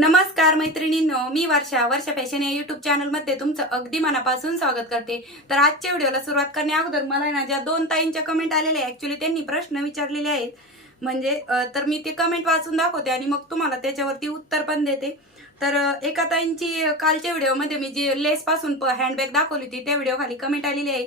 नमस्कार मैत्रिणींनो मी वर्षा. वर्षा फॅशन या युट्यूब चॅनलमध्ये तुमचं अगदी मनापासून स्वागत करते. तर आजच्या व्हिडिओला सुरुवात करण्या अगोदर मला ना ज्या दोन ताईंच्या कमेंट आलेल्या आहे ऍक्च्युली त्यांनी प्रश्न विचारलेले आहेत. म्हणजे तर मी ते कमेंट वाचून दाखवते आणि मग तुम्हाला त्याच्यावरती उत्तर पण देते. तर एका ताईंची कालच्या व्हिडिओमध्ये मी जी लेसपासून हँडबॅग दाखवली होती त्या व्हिडिओ खाली कमेंट आलेली आहे.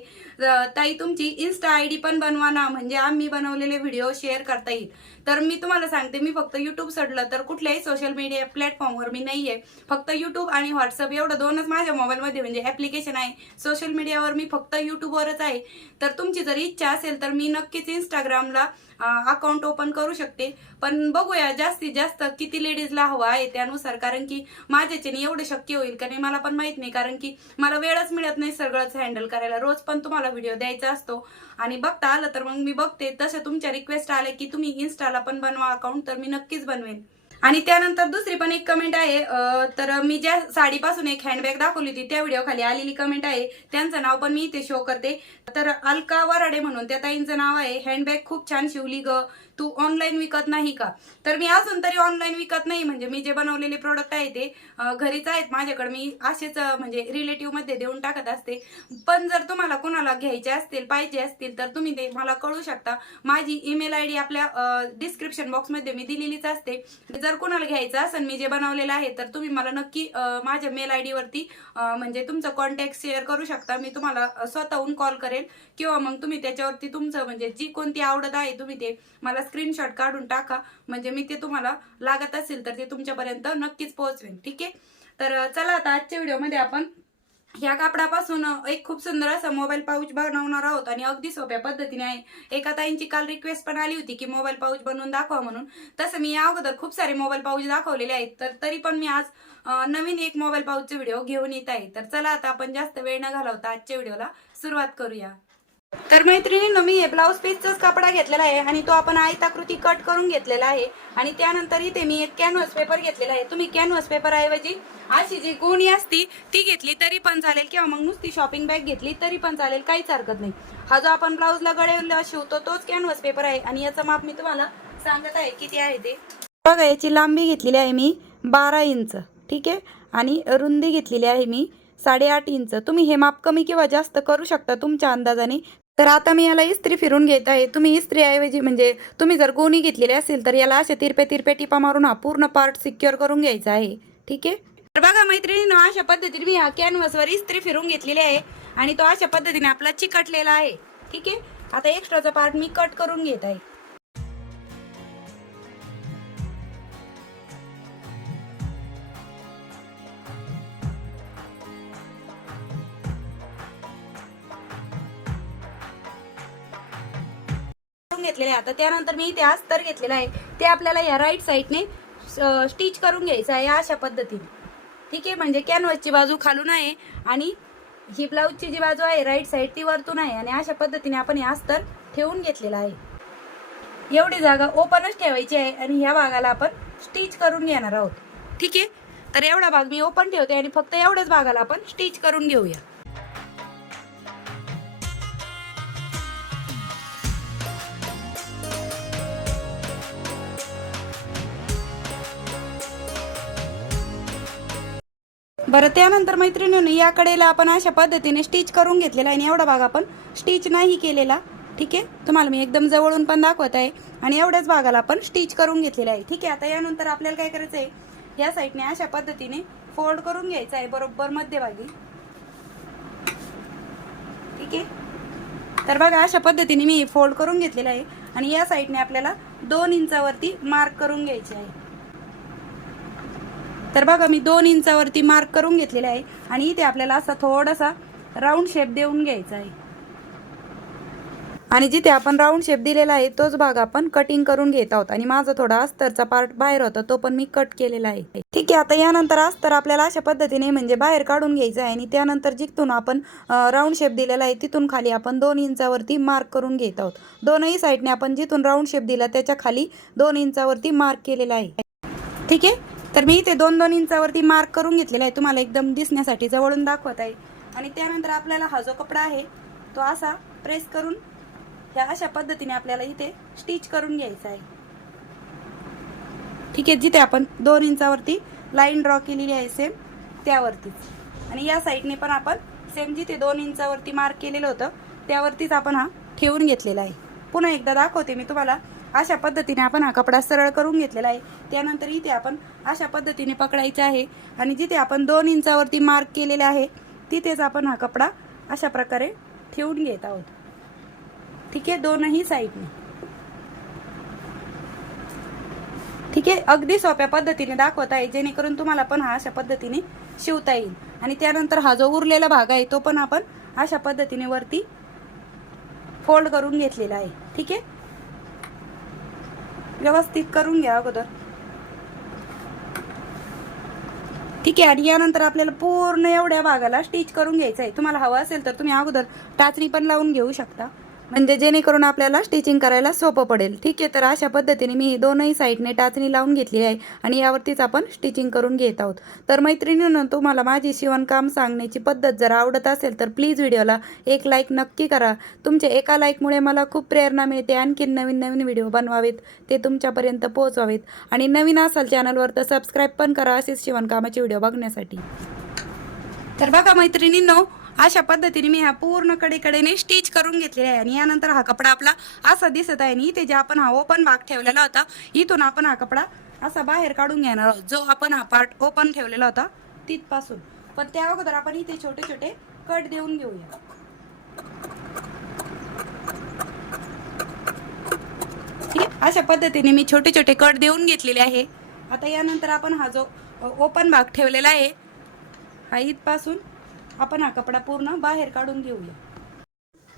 ताई तुमची इन्स्टा आय डी पण बनवा ना म्हणजे आम्ही बनवलेले व्हिडिओ शेअर करता येईल. तर मी तुम्हाला सांगते मी फक्त युट्यूब सोडलं तर कुठल्याही सोशल मीडिया प्लॅटफॉर्मवर मी नाहीये. फक्त युट्यूब आणि व्हॉट्सअप एवढं दोनच माझ्या मोबाईलमध्ये म्हणजे ऍप्लिकेशन आहे. सोशल मीडियावर मी फक्त युट्यूबवरच आहे. तर तुमची जर इच्छा असेल तर मी नक्कीच इंस्टाग्रामला अकाउंट ओपन करू शकते. पण बघूया जास्तीत जास्त किती लेडीजला हवं आहे त्यानुसार. कारण की माझ्याच्याने एवढं शक्य होईल का नाही मला पण माहीत नाही. कारण की मला वेळच मिळत नाही सगळंच हँडल करायला. रोज पण तुम्हाला व्हिडिओ द्यायचा असतो. आणि बघता आलं तर मग मी बघते. तसं तुमच्या रिक्वेस्ट आल्या की तुम्ही इन्स्टाला पण बनवा अकाउंट तर मी नक्कीच बनवेन. आणि त्यानंतर दुसरी पण एक कमेंट आहे तर मी ज्या साडीपासून एक हँडबॅग दाखवली होती त्या व्हिडिओ खाली आलेली कमेंट आहे. त्यांचं नाव पण मी इथे शो करते. तर अलका वराडे म्हणून त्या ताईंचं नाव आहे. हँडबॅग खूप छान शिवली ग. तू ऑनलाईन विकत नाही का? तर मी अजून तरी ऑनलाईन विकत नाही म्हणजे मी जे बनवलेले प्रोडक्ट आहे ते घरीच आहेत. माझ्याकडे मी असेच म्हणजे रिलेटिव्हमध्ये देऊन टाकत असते. पण जर तुम्हाला कोणाला घ्यायचे असतील पाहिजे असतील तर तुम्ही ते मला कळू शकता. माझी ईमेल आय डी आपल्या डिस्क्रिप्शन बॉक्समध्ये मी दिलेलीच असते. जर कोणाला घ्यायचा असेल मी जे बनवलेलं आहे तर तुम्ही मला नक्की माझ्या मेल आय वरती म्हणजे तुमचं कॉन्टॅक्ट शेअर करू शकता. मी तुम्हाला स्वतःहून कॉल करेल. किंवा मग तुम्ही त्याच्यावरती तुमचं म्हणजे जी कोणती आवडत आहे तुम्ही ते मला स्क्रीनशॉट काढून टाका. म्हणजे मी ते तुम्हाला लागत असेल तर ते तुमच्यापर्यंत नक्कीच पोहोचवेन. ठीक आहे? तर चला आता आजच्या व्हिडिओमध्ये आपण ह्या कापडापासून एक खूप सुंदर असा मोबाईल पाऊच बनवणार आहोत आणि अगदी सोप्या पद्धतीने आहे. एका ताईंची काल रिक्वेस्ट पण आली होती की मोबाईल पाऊच बनवून दाखवा म्हणून. तसं मी या अगोदर खूप सारे मोबाईल पाऊच दाखवलेले आहेत. तर तरी पण मी आज नवीन एक मोबाईल पाऊचचा व्हिडिओ घेऊन येत आहे. तर चला आता आपण जास्त वेळ न घालवता आजच्या व्हिडिओला सुरुवात करूया. तर मैत्रिणींनो मी हे ब्लाऊज पीसचाच कपडा घेतलेला आहे आणि तो आपण आयताकृती कट करून घेतलेला आहे. आणि त्यानंतर इथे मी एक कॅनव्हास पेपर घेतलेला आहे. तुम्ही कॅनव्हास पेपर ऐवजी अशी जी गोणी असती ती घेतली तरी पण चालेल किंवा मग नुसती शॉपिंग बॅग घेतली तरी पण चालेल काहीच हरकत नाही. हा जो आपण ब्लाऊजला गळेला शिवतो तोच कॅनव्हास पेपर आहे. आणि याचं माप मी तुम्हाला सांगत आहे किती आहे ते. बघा याची लांबी घेतलेली आहे मी बारा इंच ठीक आहे? आणि रुंदी घेतलेली आहे मी साडेआठ इंच. तुम्ही हे माप कमी किंवा जास्त करू शकता तुमच्या अंदाजाने. तर आता मी याला इस्त्री फिरून घेत आहे. तुम्ही इस्त्रीऐवजी म्हणजे तुम्ही जर गोणी घेतलेली असेल तर याला असे तिरपे तिरपे टिपा मारून हा पूर्ण पार्ट सिक्युअर करून घ्यायचा आहे. ठीक आहे? तर बघा मैत्रिणीनं अशा पद्धतीने मी हा कॅनव्हासवर इस्त्री फिरून घेतलेली आहे आणि तो अशा पद्धतीने आपला चिकटलेला आहे. ठीक आहे? आता एक्स्ट्राचा पार्ट मी कट करून घेत आहे. घेतलेले आहे आता त्यानंतर मी इथे अस्तर घेतलेलं आहे. ते आपल्याला या राईट साईडने स्टिच करून घ्यायचं आहे अशा पद्धतीने. ठीक आहे? म्हणजे कॅनव्हसची बाजू खालून आहे आणि ही ब्लाऊजची जी बाजू आहे राईट साईड ती वरतून आहे आणि अशा पद्धतीने आपण हे अस्तर ठेवून घेतलेलं आहे. एवढी जागा ओपनच ठेवायची आहे आणि ह्या भागाला आपण स्टिच करून घेणार आहोत. ठीक आहे? तर एवढा भाग मी ओपन ठेवते आणि फक्त एवढ्याच भागाला आपण स्टिच करून घेऊया. बरं त्यानंतर मैत्रिणींनी या कडेला आपण अशा पद्धतीने स्टिच करून घेतलेला आहे आणि एवढा भाग आपण स्टिच नाही केलेला. ठीक आहे? तुम्हाला मी एकदम जवळून पण दाखवत आहे आणि एवढ्याच भागाला आपण स्टिच करून घेतलेला आहे. ठीक आहे? आता यानंतर आपल्याला काय करायचं आहे? या साईडने अशा पद्धतीने फोल्ड करून घ्यायचं आहे बरोबर मध्यभागी. ठीक आहे? तर बघा अशा पद्धतीने मी फोल्ड करून घेतलेला आहे आणि या साईडने आपल्याला दोन इंचावरती मार्क करून घ्यायचे आहे. तर बघा मी दोन इंचावरती मार्क करून घेतलेला आहे. आणि इथे आपल्याला असा थोडासा राऊंड शेप देऊन घ्यायचा आहे. आणि जिथे आपण राऊंड शेप दिलेला आहे तोच भाग आपण कटिंग करून घेत आहोत. आणि माझा थोडा अस्तरचा पार्ट बाहेर होता तो पण मी कट केलेला आहे. ठीक आहे आता यानंतर अस्तर आपल्याला अशा पद्धतीने म्हणजे बाहेर काढून घ्यायचं आहे. आणि त्यानंतर जिथून आपण राऊंड शेप दिलेला आहे तिथून खाली आपण दोन इंचावरती मार्क करून घेत आहोत. दोनही साईडने आपण जिथून राऊंड शेप दिला त्याच्याखाली दोन इंचावरती मार्क केलेला आहे. ठीक आहे? तर मी इथे दोन दोन इंचावरती मार्क करून घेतलेला आहे. तुम्हाला एकदम दिसण्यासाठी जवळून दाखवत आहे. आणि त्यानंतर आपल्याला हा जो कपडा आहे तो असा प्रेस करून ह्या अशा पद्धतीने आपल्याला इथे स्टिच करून घ्यायचा आहे. ठीक आहे जिथे आपण दोन इंचावरती लाईन ड्रॉ केलेली आहे सेम त्यावरतीच. आणि या साईडने पण आपण सेम जिथे दोन इंचावरती मार्क केलेलं होतं त्यावरतीच आपण हा ठेवून घेतलेला आहे. पुन्हा एकदा दाखवते मी तुम्हाला. अशा पद्धतीने आपण हा कपडा सरळ करून घेतलेला आहे. त्यानंतर इथे आपण अशा पद्धतीने पकडायचा आहे. आणि जिथे आपण दोन इंचावरती मार्क केलेले आहे तिथेच आपण हा कपडा अशा प्रकारे ठेवून घेत आहोत. ठीक आहे? दोनही साईडने. ठीक आहे? अगदी सोप्या पद्धतीने दाखवत आहे. जेणेकरून तुम्हाला पण हा अशा पद्धतीने शिवता येईल. आणि त्यानंतर हा जो उरलेला भाग आहे तो पण आपण अशा पद्धतीने वरती फोल्ड करून घेतलेला आहे. ठीक आहे? व्यवस्थित करून घ्या अगोदर. ठीक आहे आणि यानंतर आपल्याला पूर्ण एवढ्या भागाला स्टिच करून घ्यायचं आहे तुम्हाला हवं असेल तर तुम्ही अगोदर टाचणी पण लावून घेऊ शकता. म्हणजे जेणेकरून आपल्याला स्टिचिंग करायला सोपं पडेल. ठीक आहे तर अशा पद्धतीने मी दोनही साईडने टाचणी लावून घेतली आहे आणि यावरतीच आपण स्टिचिंग करून घेत आहोत. तर मैत्रिणीनं तुम्हाला माझी शिवणकाम सांगण्याची पद्धत जर आवडत असेल तर प्लीज व्हिडिओला एक लाईक नक्की करा. तुमच्या एका लाईकमुळे मला खूप प्रेरणा मिळते आणखीन नवीन नवीन व्हिडिओ बनवावेत ते तुमच्यापर्यंत पोहोचवावेत. आणि नवीन असाल चॅनलवर तर सबस्क्राईब पण करा असेच शिवणकामाचे व्हिडिओ बघण्यासाठी. तर बघा मैत्रिणींनो अशा पद्धतीने मी हा पूर्ण कडेकडेने स्टिच करून घेतलेला आहे. आणि यानंतर हा कपडा आपला असा दिसत आहे. आणि इथे जे आपण हा ओपन भाग ठेवलेला होता इथून आपण हा कपडा असा बाहेर काढून घेणार आहोत. जो आपण हा पार्ट ओपन ठेवलेला होता तिथपासून. पण त्या अगोदर आपण इथे छोटे छोटे कट देऊन घेऊया. ठीक अशा पद्धतीने मी छोटे छोटे कट देऊन घेतलेले आहे. आता यानंतर आपण हा जो ओपन भाग ठेवलेला आहे हा इथपासून आपण हा कपडा पूर्ण बाहेर काढून घेऊया.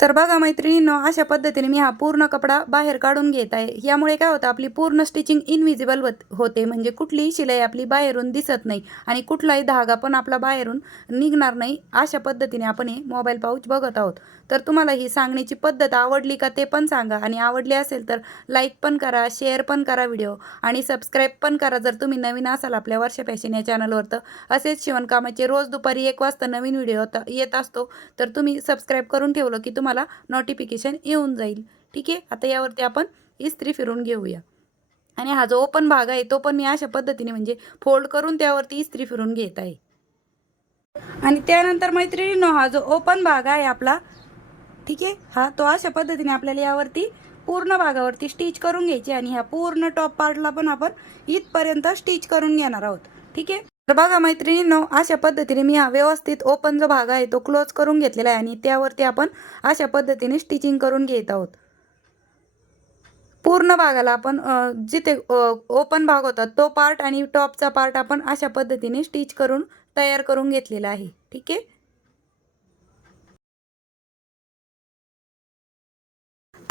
तर बघा मैत्रिणींनो अशा पद्धतीने मी हा पूर्ण कपडा बाहेर काढून घेत आहे. यामुळे काय होतं आपली पूर्ण स्टिचिंग इनविजिबल होते म्हणजे कुठलीही शिलाई आपली बाहेरून दिसत नाही आणि कुठलाही धागा पण आपला बाहेरून निघणार नाही. अशा पद्धतीने आपण हे मोबाईल पाऊच बघत आहोत. तर तुम्हाला ही सांगण्याची पद्धत आवडली का ते पण सांगा. आणि आवडली असेल तर लाईक पण करा शेअर पण करा व्हिडिओ आणि सबस्क्राईब पण करा. जर तुम्ही नवीन असाल आपल्या वर्ष फॅशन या चॅनलवर तर असेच शिवणकामाचे रोज दुपारी एक वाजता नवीन व्हिडिओ येत असतो. तर तुम्ही सबस्क्राईब करून ठेवलं की तुम्हाला नोटिफिकेशन येऊन जाईल. ठीक आहे? आता यावरती आपण इस्त्री फिरून घेऊया. आणि हा जो ओपन भाग आहे तो पण मी अशा पद्धतीने म्हणजे फोल्ड करून त्यावरती इस्त्री फिरून घेत आहे. आणि त्यानंतर मैत्रिणीनो हा जो ओपन भाग आहे आपला ठीक आहे? हा तो अशा पद्धतीने आपल्याला यावरती पूर्ण भागावरती स्टिच करून घ्यायची आणि ह्या पूर्ण टॉप पार्टला पण आपण इथपर्यंत स्टिच करून घेणार आहोत. ठीक आहे? तर बघा मैत्रिणींनो अशा पद्धतीने मी हा व्यवस्थित ओपन जो भाग आहे तो क्लोज करून घेतलेला आहे आणि त्यावरती आपण अशा पद्धतीने स्टिचिंग करून घेत आहोत. पूर्ण भागाला आपण जिथे ओपन भाग होता तो पार्ट आणि टॉपचा पार्ट आपण अशा पद्धतीने स्टिच करून तयार करून घेतलेला आहे. ठीक आहे?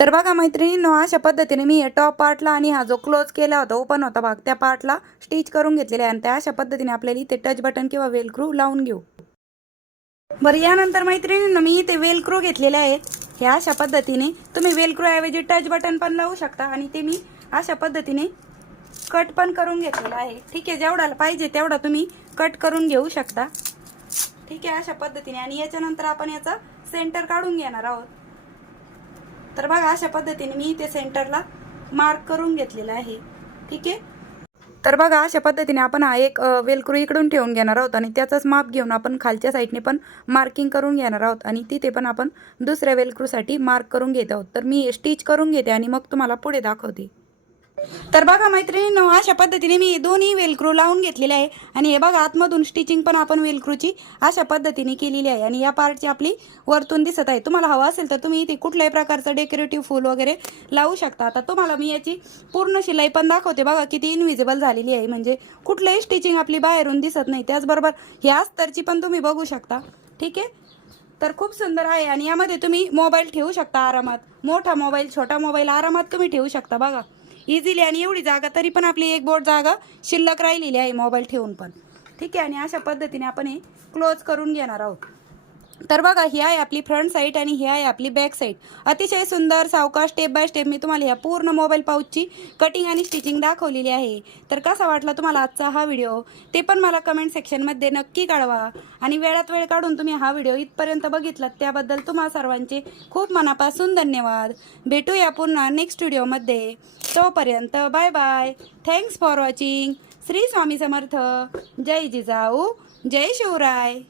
तर बघा मैत्रिणींनो अशा पद्धतीने मी टॉप पार्टला आणि हा जो क्लोज केला होता ओपन होता भाग त्या पार्टला स्टिच करून घेतलेला आहे. आणि त्या अशा पद्धतीने आपल्याला इथे टच बटन किंवा वेलक्रू लावून घेऊ. बरं यानंतर मैत्रिणींनो मी इथे वेलक्रू घेतलेले आहेत हे अशा पद्धतीने तुम्ही वेलक्रू ऐवजी टच बटन पण लावू शकता. आणि ते मी अशा पद्धतीने कट पण करून घेतलेलं आहे. ठीक आहे जेवढा पाहिजे तेवढा तुम्ही कट करून घेऊ शकता. ठीक आहे अशा पद्धतीने. आणि याच्यानंतर आपण याचा सेंटर काढून घेणार आहोत. तर बघा अशा पद्धतीने मी इथे सेंटरला मार्क करून घेतलेला आहे. ठीक आहे? तर बघा अशा पद्धतीने आपण हा एक वेलक्रू इकडून ठेवून घेणार आहोत आणि त्याचाच माप घेऊन आपण खालच्या साईडने पण मार्किंग करून घेणार आहोत आणि तिथे पण आपण दुसऱ्या वेलक्रूसाठी मार्क करून घेत आहोत. तर मी स्टिच करून घेते आणि मग तुम्हाला पुढे दाखवते. तर बघा मैत्रिणींनो अशा पद्धतीने मी दोन्ही वेलक्रू लावून घेतलेले आहे. आणि हे बघा आतमधून स्टिचिंग पण आपण वेलक्रूची अशा पद्धतीने केलेली आहे. आणि या पार्टची आपली वरतून दिसत आहे. तुम्हाला हवं असेल तर तुम्ही इथे कुठल्याही प्रकारचं डेकोरेटिव्ह फूल वगैरे लावू शकता. आता तुम्हाला मी याची पूर्ण शिलाई पण दाखवते. बघा किती इनव्हिजिबल झालेली आहे. म्हणजे कुठलंही स्टिचिंग आपली बाहेरून दिसत नाही. त्याचबरोबर ह्या अस्तरची पण तुम्ही बघू शकता. ठीक आहे? तर खूप सुंदर आहे. आणि यामध्ये तुम्ही मोबाईल ठेवू शकता आरामात. मोठा मोबाईल छोटा मोबाईल आरामात तुम्ही ठेवू शकता. बघा. इझिली आणि एवढी जागा तरी पण आपली एक बोट जागा शिल्लक राहिलेली आहे मोबाईल ठेवून पण. ठीक आहे आणि अशा पद्धतीने आपण हे क्लोज करून घेणार आहोत. तर बघा ही आहे आपली फ्रंट साईड आणि ही आहे आपली बॅक साईड अतिशय सुंदर सावकाश स्टेप बाय स्टेप मी तुम्हाला ह्या पूर्ण मोबाईल पाऊचची कटिंग आणि स्टिचिंग दाखवलेली आहे. तर कसा वाटला तुम्हाला आजचा हा व्हिडिओ ते पण मला कमेंट सेक्शनमध्ये नक्की कळवा. आणि वेळात वेळ काढून तुम्ही हा व्हिडिओ इथपर्यंत बघितलात त्याबद्दल तुम्हा सर्वांचे खूप मनापासून धन्यवाद. भेटूया पुन्हा नेक्स्ट व्हिडिओमध्ये तोपर्यंत bye bye thanks for watching Shri Swami Samarth. जय जिजाऊ. जय शिवराय.